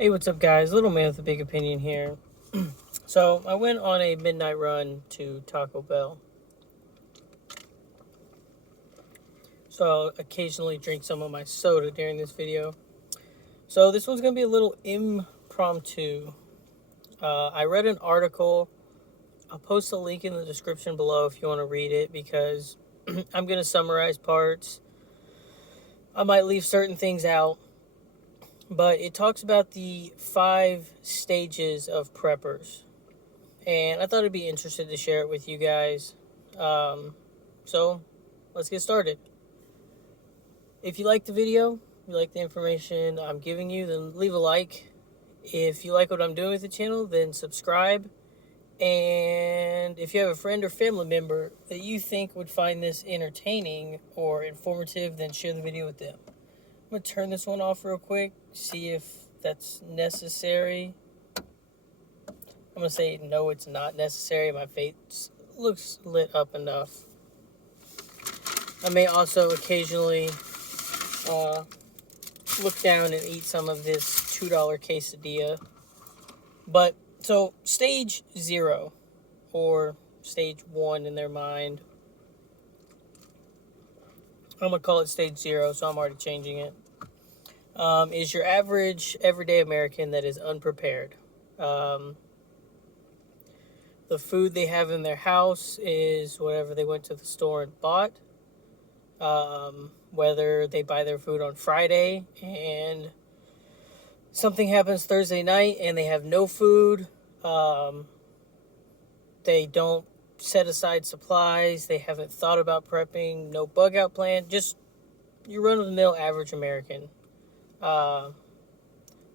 Hey, what's up, guys? Little man with a big opinion here. So, I went on a midnight run to Taco Bell. So, I'll occasionally drink some of my soda during this video. So, this one's going to be a little impromptu. I read an article. I'll post a link in the description below if you want to read it because I'm going to summarize parts. I might leave certain things out. But it talks about the 5 stages of preppers. And I thought I'd be interested to share it with you guys. So let's get started. If you like the video, you like the information I'm giving you, then leave a like. If you like what I'm doing with the channel, then subscribe. And if you have a friend or family member that you think would find this entertaining or informative, then share the video with them. I'm going to turn this one off real quick, see if that's necessary. I'm going to say no, it's not necessary. My face looks lit up enough. I may also occasionally look down and eat some of this $2 quesadilla. But, so, stage 0, or stage 1 in their mind. I'm going to call it stage 0, so I'm already changing it. Is your average everyday American that is unprepared. The food they have in their house is whatever they went to the store and bought. Whether they buy their food on Friday and something happens Thursday night and they have no food. They don't set aside supplies. They haven't thought about prepping. No bug out plan. Just your run-of-the-mill average American.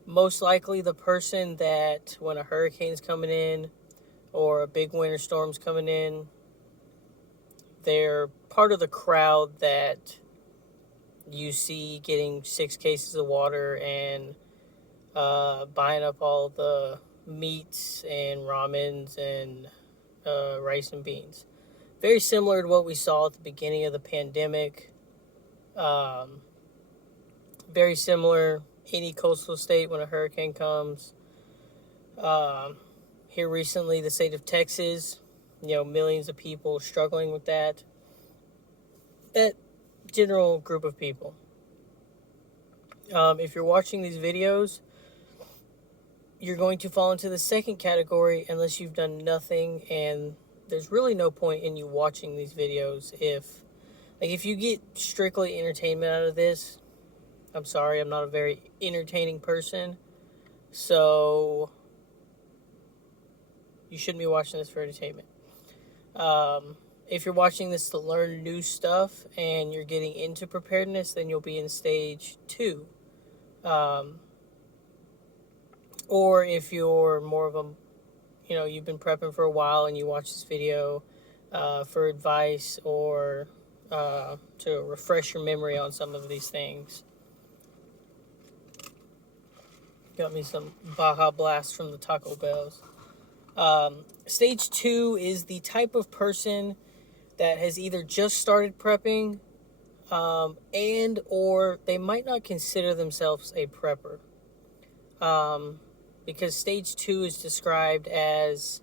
Most likely the person that when a hurricane's coming in or a big winter storm's coming in, they're part of the crowd that you see getting 6 cases of water and buying up all the meats and ramens and rice and beans. Very similar to what we saw at the beginning of the pandemic. Very similar, any coastal state when a hurricane comes. Here recently, the state of Texas, millions of people struggling with that. That general group of people. If you're watching these videos, you're going to fall into the second category unless you've done nothing, and there's really no point in you watching these videos if you get strictly entertainment out of this. I'm sorry, I'm not a very entertaining person, so you shouldn't be watching this for entertainment. If you're watching this to learn new stuff and you're getting into preparedness, then you'll be in stage 2. Or if you're more of a, you've been prepping for a while and you watch this video for advice or to refresh your memory on some of these things. Got me some Baja Blast from the Taco Bells. Stage 2 is the type of person that has either just started prepping and or they might not consider themselves a prepper. Because stage 2 is described as,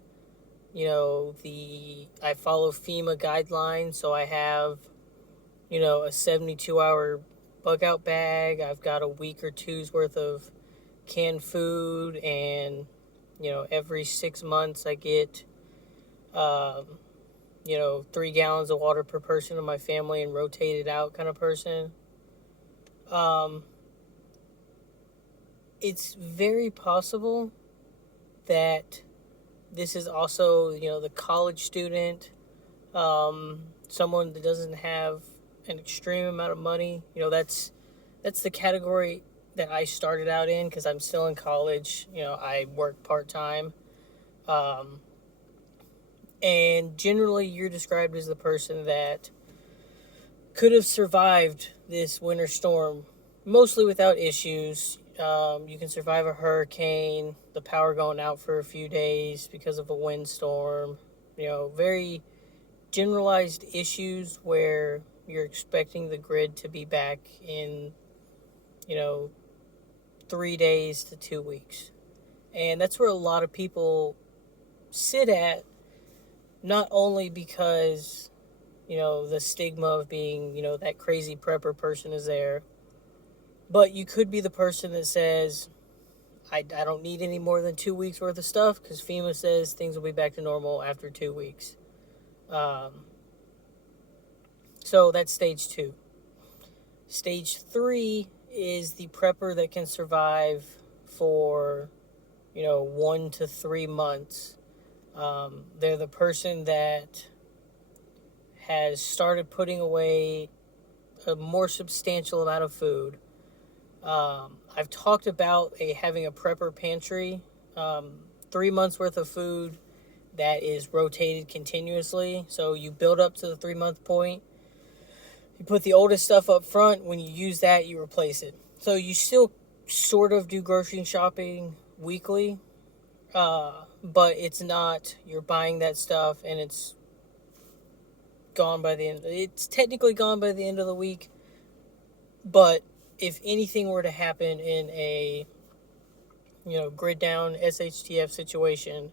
I follow FEMA guidelines, so I have, a 72-hour bug out bag. I've got a week or two's worth of canned food, and, every 6 months I get, 3 gallons of water per person in my family and rotate it out kind of person. It's very possible that this is also, the college student, someone that doesn't have an extreme amount of money. That's the category that I started out in because I'm still in college. I work part-time. And generally you're described as the person that could have survived this winter storm mostly without issues. You can survive a hurricane, the power going out for a few days because of a windstorm, very generalized issues where you're expecting the grid to be back in, 3 days to 2 weeks. And that's where a lot of people sit at, not only because, the stigma of being, that crazy prepper person is there, but you could be the person that says, I don't need any more than 2 weeks worth of stuff because FEMA says things will be back to normal after 2 weeks. So that's stage 2. Stage 3 is the prepper that can survive for, 1 to 3 months. They're the person that has started putting away a more substantial amount of food. I've talked about having a prepper pantry, 3 months worth of food that is rotated continuously. So you build up to the 3-month point. You put the oldest stuff up front. When you use that, you replace it. So you still sort of do grocery shopping weekly, but it's not, you're buying that stuff and it's gone by the end. It's technically gone by the end of the week, but if anything were to happen in a, grid down SHTF situation,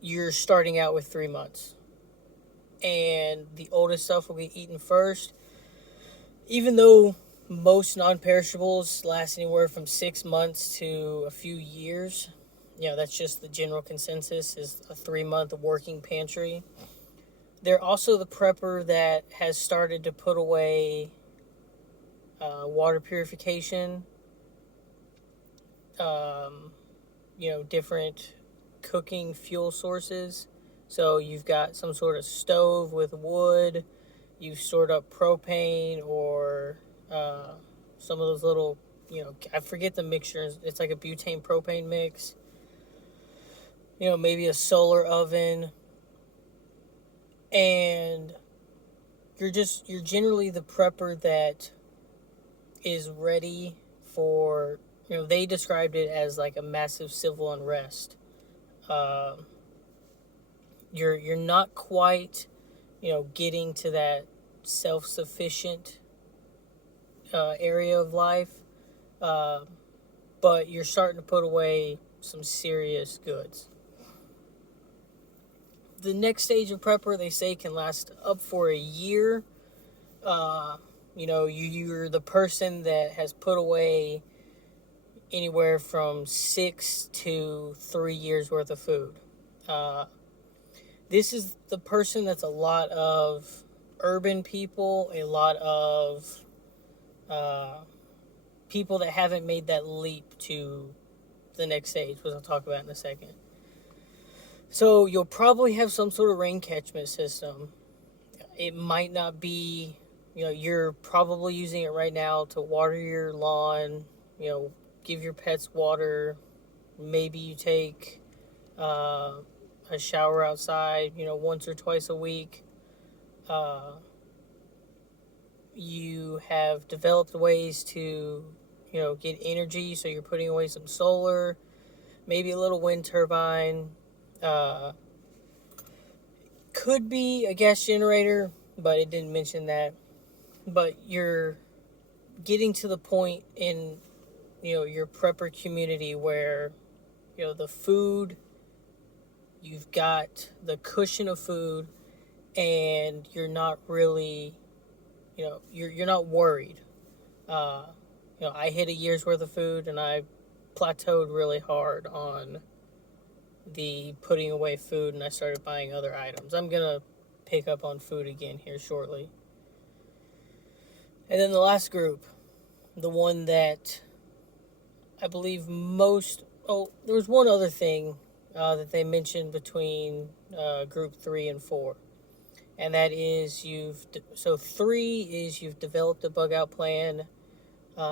you're starting out with 3 months. And the oldest stuff will get eaten first. Even though most non-perishables last anywhere from 6 months to a few years, that's just the general consensus, is a 3-month working pantry. They're also the prepper that has started to put away water purification, different cooking fuel sources. So you've got some sort of stove with wood, you've stored up propane or some of those little, I forget the mixtures. It's like a butane propane mix. Maybe a solar oven. And you're generally the prepper that is ready for, they described it as like a massive civil unrest. You're not quite, getting to that self-sufficient area of life, but you're starting to put away some serious goods. The next stage of prepper, they say, can last up for a year. You're the person that has put away anywhere from 6 to 3 years worth of food. This is the person that's a lot of urban people, a lot of people that haven't made that leap to the next stage, which I'll talk about in a second. So you'll probably have some sort of rain catchment system. It might not be, you're probably using it right now to water your lawn, give your pets water. Maybe you take a shower outside, once or twice a week. You have developed ways to, get energy. So you're putting away some solar, maybe a little wind turbine. Could be a gas generator, but it didn't mention that. But you're getting to the point in, your prepper community where, the food, you've got the cushion of food, and you're not really, you're not worried. I hit a year's worth of food, and I plateaued really hard on the putting away food, and I started buying other items. I'm going to pick up on food again here shortly. And then the last group, the one that I believe there was one other thing that they mentioned between group 3 and 4. And that is 3 is you've developed a bug out plan.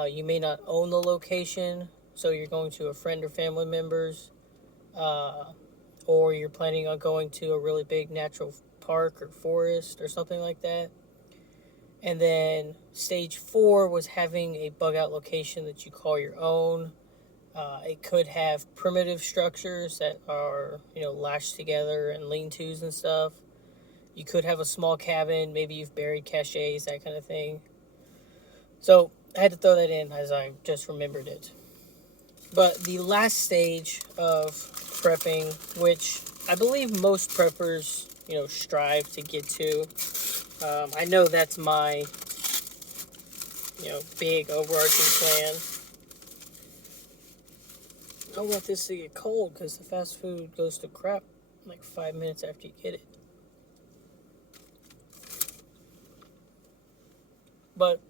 You may not own the location, so you're going to a friend or family member's, or you're planning on going to a really big natural park or forest or something like that. And then stage 4 was having a bug out location that you call your own. It could have primitive structures that are, lashed together and lean-tos and stuff. You could have a small cabin, maybe you've buried caches, that kind of thing. So I had to throw that in as I just remembered it. But the last stage of prepping, which I believe most preppers, strive to get to. I know that's my, big overarching plan. I don't want this to get cold because the fast food goes to crap like 5 minutes after you get it. But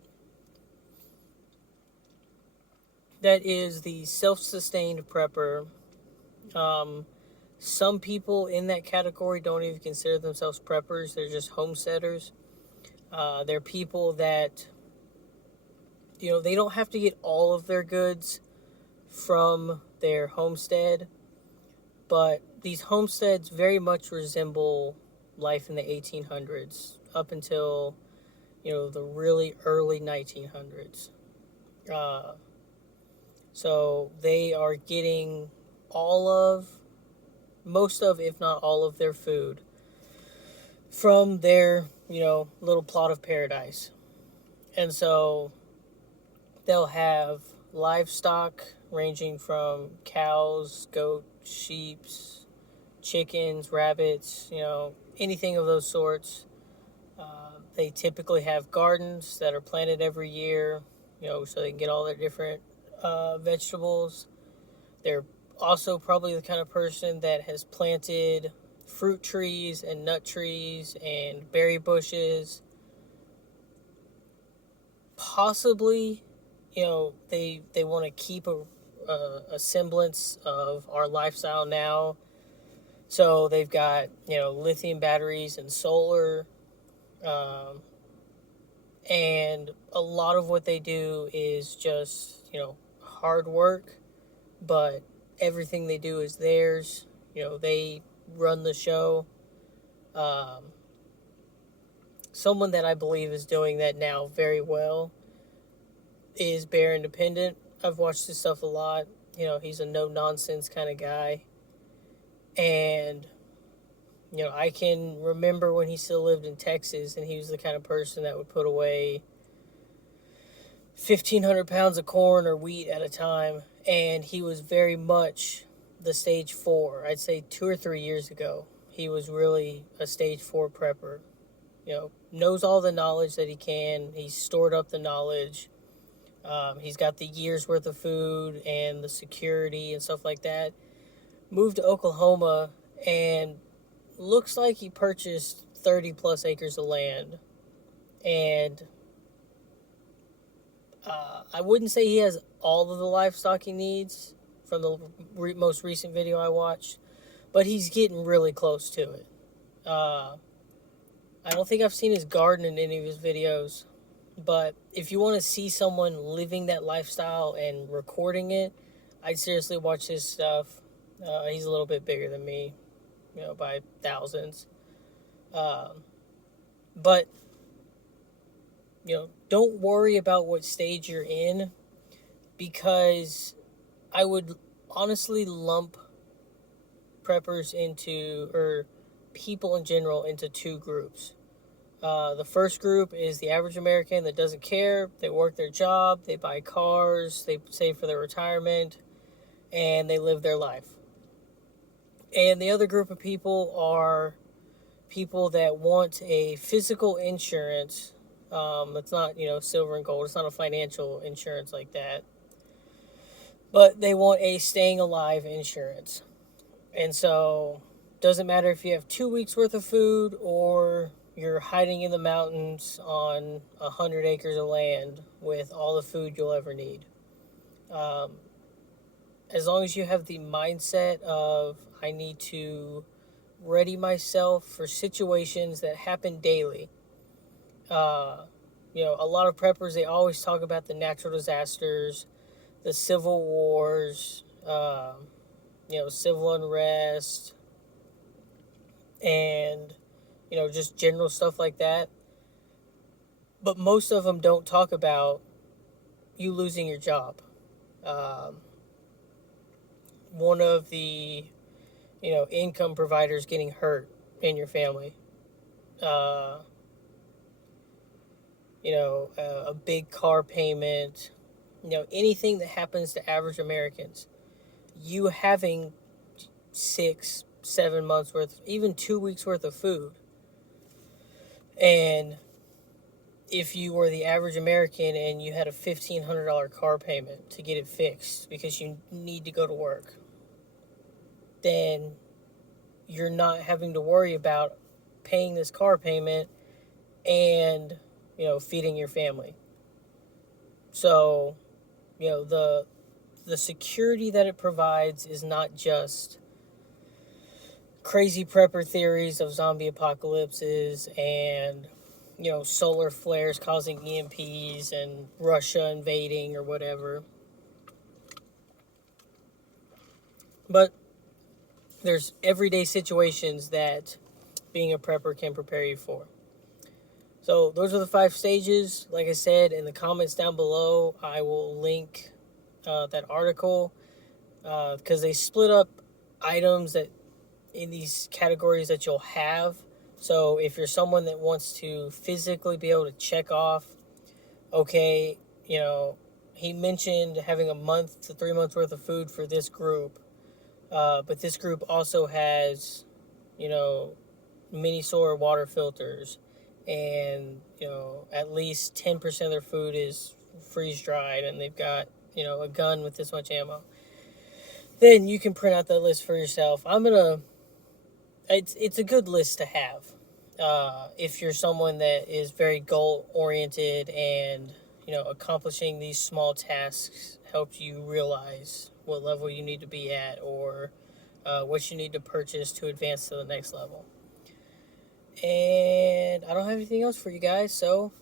that is the self-sustained prepper. Some people in that category don't even consider themselves preppers. They're just homesteaders. They're people that, they don't have to get all of their goods from their homestead, but these homesteads very much resemble life in the 1800s up until, the really early 1900s. So they are getting most of, if not all of their food from their, little plot of paradise. And so they'll have livestock ranging from cows, goats, sheep, chickens, rabbits, anything of those sorts. They typically have gardens that are planted every year, so they can get all their different vegetables. They're also probably the kind of person that has planted fruit trees and nut trees and berry bushes. Possibly, they want to keep a semblance of our lifestyle now. So they've got, lithium batteries and solar. And a lot of what they do is just, hard work, but everything they do is theirs. They run the show. Someone that I believe is doing that now very well is Bear Independent. I've watched his stuff a lot. He's a no-nonsense kind of guy. And, I can remember when he still lived in Texas, and he was the kind of person that would put away 1,500 pounds of corn or wheat at a time. And he was very much the stage 4. I'd say 2 or 3 years ago, he was really a stage 4 prepper. Knows all the knowledge that he can. He's stored up the knowledge. He's got the year's worth of food and the security and stuff like that. Moved to Oklahoma and looks like he purchased 30 plus acres of land. And I wouldn't say he has all of the livestock he needs from the most recent video I watched, but he's getting really close to it. I don't think I've seen his garden in any of his videos, but if you want to see someone living that lifestyle and recording it, I'd seriously watch his stuff. He's a little bit bigger than me, by thousands. But, don't worry about what stage you're in, because I would honestly lump preppers or people in general into 2 groups. The first group is the average American that doesn't care. They work their job, they buy cars, they save for their retirement, and they live their life. And the other group of people are people that want a physical insurance. It's not, silver and gold. It's not a financial insurance like that. But they want a staying alive insurance. And so, doesn't matter if you have 2 weeks worth of food or you're hiding in the mountains on 100 acres of land with all the food you'll ever need. As long as you have the mindset of, I need to ready myself for situations that happen daily. A lot of preppers, they always talk about the natural disasters, the civil wars, civil unrest, and, just general stuff like that. But most of them don't talk about you losing your job. One of the, income providers getting hurt in your family. A big car payment, anything that happens to average Americans, you having 6, 7 months worth, even 2 weeks worth of food, and if you were the average American and you had a $1,500 car payment to get it fixed because you need to go to work, then you're not having to worry about paying this car payment and feeding your family. So the security that it provides is not just crazy prepper theories of zombie apocalypses and solar flares causing EMPs and Russia invading or whatever, but there's everyday situations that being a prepper can prepare you for. So those are the 5 stages. Like I said, in the comments down below, I will link that article because they split up items that in these categories that you'll have. So if you're someone that wants to physically be able to check off, okay, he mentioned having a month to 3 months worth of food for this group, but this group also has, mini solar water filters, and at least 10% of their food is freeze dried, and they've got a gun with this much ammo. Then you can print out that list for yourself. It's a good list to have if you're someone that is very goal oriented, and accomplishing these small tasks helps you realize what level you need to be at, or what you need to purchase to advance to the next level. And I don't have anything else for you guys, so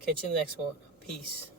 catch you in the next one. Peace.